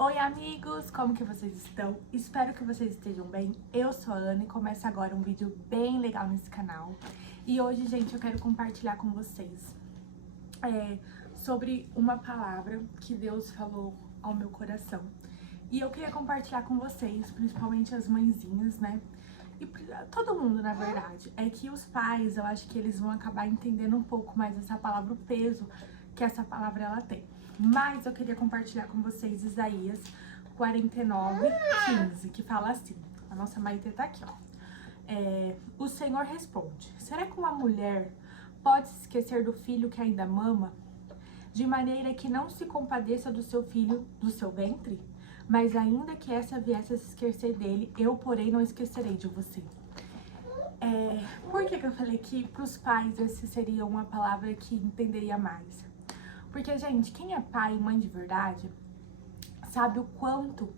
Oi amigos, como que vocês estão? Espero que vocês estejam bem. Eu sou a Ana e começa agora um vídeo bem legal nesse canal. E hoje, gente, eu quero compartilhar com vocês sobre uma palavra que Deus falou ao meu coração. E eu queria compartilhar com vocês, principalmente as mãezinhas, né? E todo mundo, na verdade. É que os pais, eu acho que eles vão acabar entendendo um pouco mais essa palavra, o peso que essa palavra ela tem. Mas eu queria compartilhar com vocês Isaías 49:15, que fala assim. A nossa Maite tá aqui, ó. O Senhor responde: será que uma mulher pode se esquecer do filho que ainda mama, de maneira que não se compadeça do seu filho do seu ventre? Mas ainda que essa viesse a se esquecer dele, eu, porém, não esquecerei de você. Por que eu falei que para os pais essa seria uma palavra que entenderia mais? Porque, gente, quem é pai e mãe de verdade sabe o quanto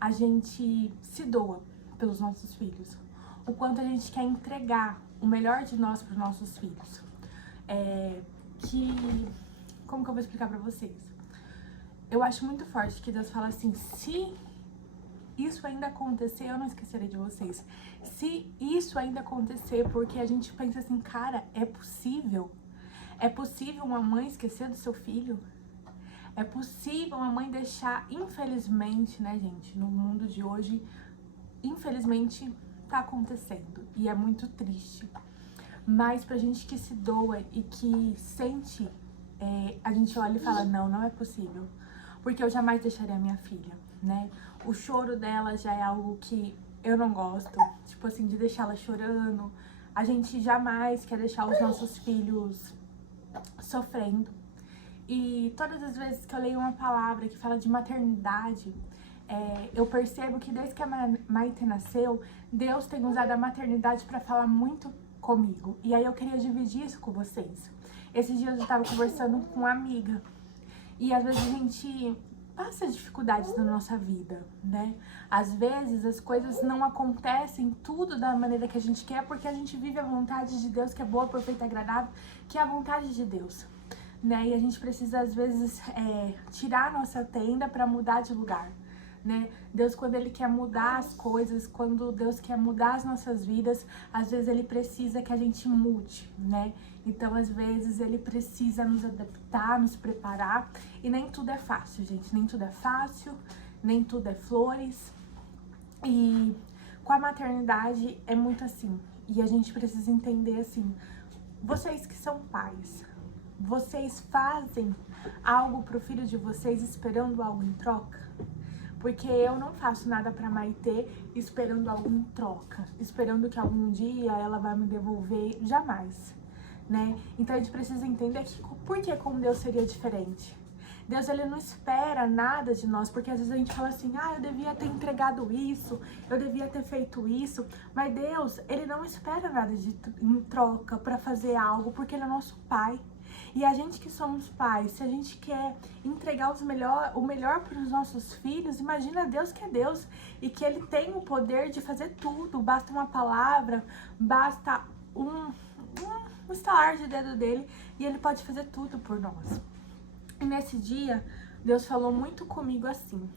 a gente se doa pelos nossos filhos, o quanto a gente quer entregar o melhor de nós para os nossos filhos. Como que eu vou explicar para vocês? Eu acho muito forte que Deus fala assim: se isso ainda acontecer, eu não esquecerei de vocês. Se isso ainda acontecer, porque a gente pensa assim, cara, é possível? É possível uma mãe esquecer do seu filho? É possível uma mãe deixar, infelizmente, né, gente, no mundo de hoje, infelizmente, tá acontecendo. E é muito triste. Mas pra gente que se doa e que sente, a gente olha e fala, não é possível. Porque eu jamais deixaria a minha filha, né? O choro dela já é algo que eu não gosto, tipo assim, de deixá-la chorando. A gente jamais quer deixar os nossos filhos sofrendo. E todas as vezes que eu leio uma palavra que fala de maternidade, eu percebo que desde que a Maite nasceu, Deus tem usado a maternidade para falar muito comigo. E aí eu queria dividir isso com vocês. Esses dias eu estava conversando com uma amiga. E às vezes a gente passa dificuldades na nossa vida, né? Às vezes as coisas não acontecem tudo da maneira que a gente quer, porque a gente vive a vontade de Deus, que é boa, perfeita e agradável, que é a vontade de Deus, né? E a gente precisa às vezes tirar a nossa tenda para mudar de lugar, né? Deus, quando Ele quer mudar as coisas, quando Deus quer mudar as nossas vidas, às vezes Ele precisa que a gente mude, né? Então, às vezes, Ele precisa nos adaptar, nos preparar. E nem tudo é fácil, gente. Nem tudo é fácil, nem tudo é flores. E com a maternidade é muito assim. E a gente precisa entender assim, vocês que são pais, vocês fazem algo pro filho de vocês esperando algo em troca? Porque eu não faço nada pra Maitê esperando algo em troca, esperando que algum dia ela vai me devolver, jamais, né? Então a gente precisa entender que, por que com Deus seria diferente? Deus, Ele não espera nada de nós, porque às vezes a gente fala assim, eu devia ter entregado isso, eu devia ter feito isso, mas Deus, Ele não espera nada em troca pra fazer algo, porque Ele é nosso Pai. E a gente que somos pais, se a gente quer entregar o melhor para os nossos filhos, imagina Deus, que é Deus e que Ele tem o poder de fazer tudo. Basta uma palavra, basta um estalar de dedo dele e Ele pode fazer tudo por nós. E nesse dia, Deus falou muito comigo assim,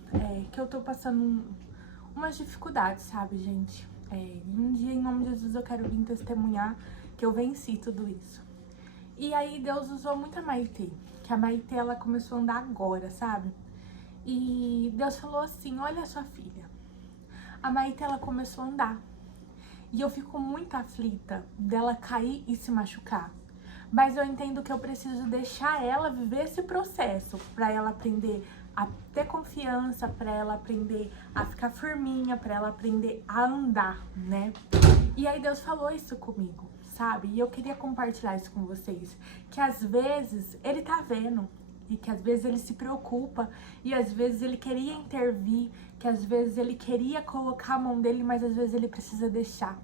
que eu tô passando umas dificuldades, sabe, gente? E um dia, em nome de Jesus, eu quero vir testemunhar que eu venci tudo isso. E aí Deus usou muito a Maitê, que a Maitê ela começou a andar agora, sabe? E Deus falou assim, olha a sua filha, a Maitê ela começou a andar. E eu fico muito aflita dela cair e se machucar. Mas eu entendo que eu preciso deixar ela viver esse processo, pra ela aprender a ter confiança, pra ela aprender a ficar firminha, pra ela aprender a andar, né? E aí Deus falou isso comigo, sabe? E eu queria compartilhar isso com vocês, que às vezes Ele tá vendo, e que às vezes Ele se preocupa, e às vezes Ele queria intervir, que às vezes Ele queria colocar a mão dele, mas às vezes Ele precisa deixar.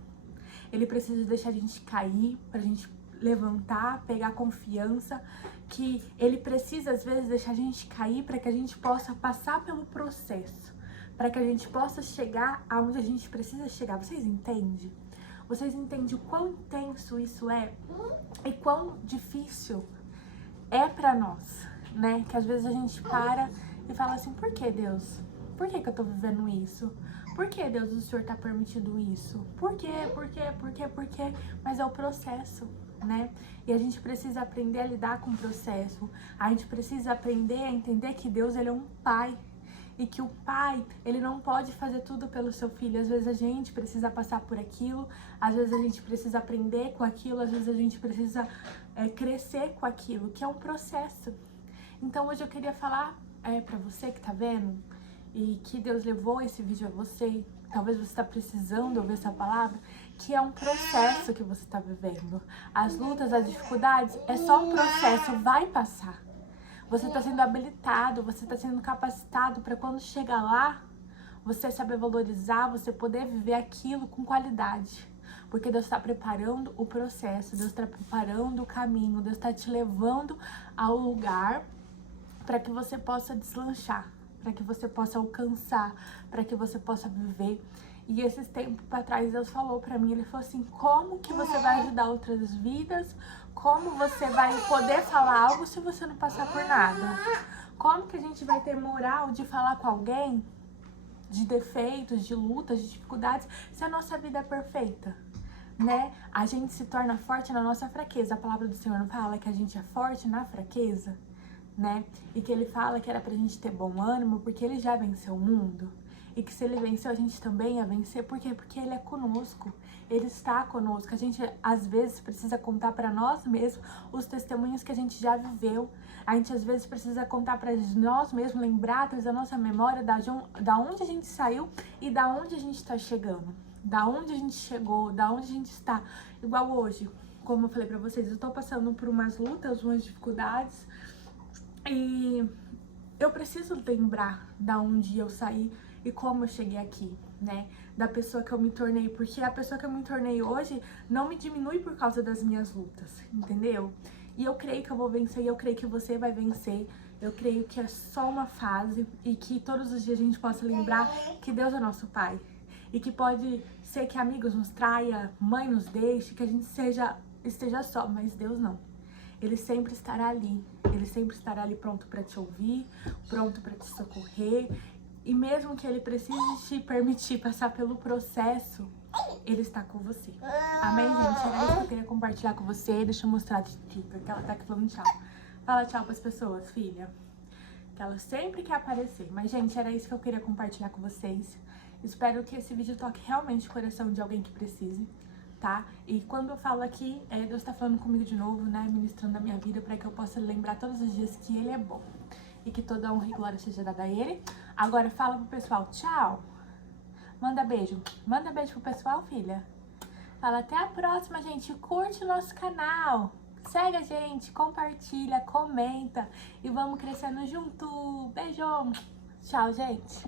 Ele precisa deixar a gente cair, pra gente levantar, pegar confiança, que Ele precisa às vezes deixar a gente cair para que a gente possa passar pelo processo, para que a gente possa chegar aonde a gente precisa chegar. Vocês entendem? Vocês entendem o quão intenso isso é? E quão difícil é pra nós, né? Que às vezes a gente para e fala assim, por que Deus? por que eu tô vivendo isso? Por que, Deus, o Senhor tá permitindo isso? Por quê? Por quê? Por quê? Por quê? Mas é o processo, né? E a gente precisa aprender a lidar com o processo. A gente precisa aprender a entender que Deus, ele é um pai. E que o pai, ele não pode fazer tudo pelo seu filho. Às vezes a gente precisa passar por aquilo, às vezes a gente precisa aprender com aquilo, às vezes a gente precisa crescer com aquilo, que é um processo. Então hoje eu queria falar pra você que tá vendo, e que Deus levou esse vídeo a você, talvez você está precisando ouvir essa palavra, que é um processo que você está vivendo. As lutas, as dificuldades, é só um processo, vai passar. Você está sendo habilitado, você está sendo capacitado para quando chegar lá, você saber valorizar, você poder viver aquilo com qualidade. Porque Deus está preparando o processo, Deus está preparando o caminho, Deus está te levando ao lugar para que você possa deslanchar, para que você possa alcançar, para que você possa viver. E esses tempos para trás Deus falou para mim, ele falou assim, como que você vai ajudar outras vidas? Como você vai poder falar algo se você não passar por nada? Como que a gente vai ter moral de falar com alguém de defeitos, de lutas, de dificuldades, se a nossa vida é perfeita? Né? A gente se torna forte na nossa fraqueza. A palavra do Senhor não fala que a gente é forte na fraqueza? Né? E que ele fala que era pra gente ter bom ânimo, porque ele já venceu o mundo. E que se ele venceu, a gente também ia vencer. Por quê? Porque ele é conosco. Ele está conosco. A gente, às vezes, precisa contar pra nós mesmos os testemunhos que a gente já viveu. A gente, às vezes, precisa contar pra nós mesmos, lembrar, trazer a nossa memória da onde a gente saiu e da onde a gente tá chegando. Da onde a gente chegou, da onde a gente está. Igual hoje, como eu falei pra vocês, eu tô passando por umas lutas, umas dificuldades. E eu preciso lembrar da onde eu saí e como eu cheguei aqui, né? Da pessoa que eu me tornei, porque a pessoa que eu me tornei hoje não me diminui por causa das minhas lutas, entendeu? E eu creio que eu vou vencer, e eu creio que você vai vencer. Eu creio que é só uma fase e que todos os dias a gente possa lembrar que Deus é nosso Pai. E que pode ser que amigos nos traia, mãe nos deixe, que a gente esteja só, mas Deus não. Ele sempre estará ali, ele sempre estará ali pronto para te ouvir, pronto para te socorrer. E mesmo que ele precise te permitir passar pelo processo, ele está com você. Amém, gente? Era isso que eu queria compartilhar com você. Deixa eu mostrar a Titica, que ela tá aqui falando tchau. Fala tchau pras pessoas, filha. Que ela sempre quer aparecer. Mas, gente, era isso que eu queria compartilhar com vocês. Espero que esse vídeo toque realmente o coração de alguém que precise. Tá? E quando eu falo aqui, Deus tá falando comigo de novo, né? Ministrando a minha vida para que eu possa lembrar todos os dias que Ele é bom. E que toda honra e glória seja dada a Ele. Agora fala pro pessoal, tchau. Manda beijo. Manda beijo pro pessoal, filha. Fala até a próxima, gente. Curte o nosso canal. Segue a gente, compartilha, comenta. E vamos crescendo junto. Beijo. Tchau, gente.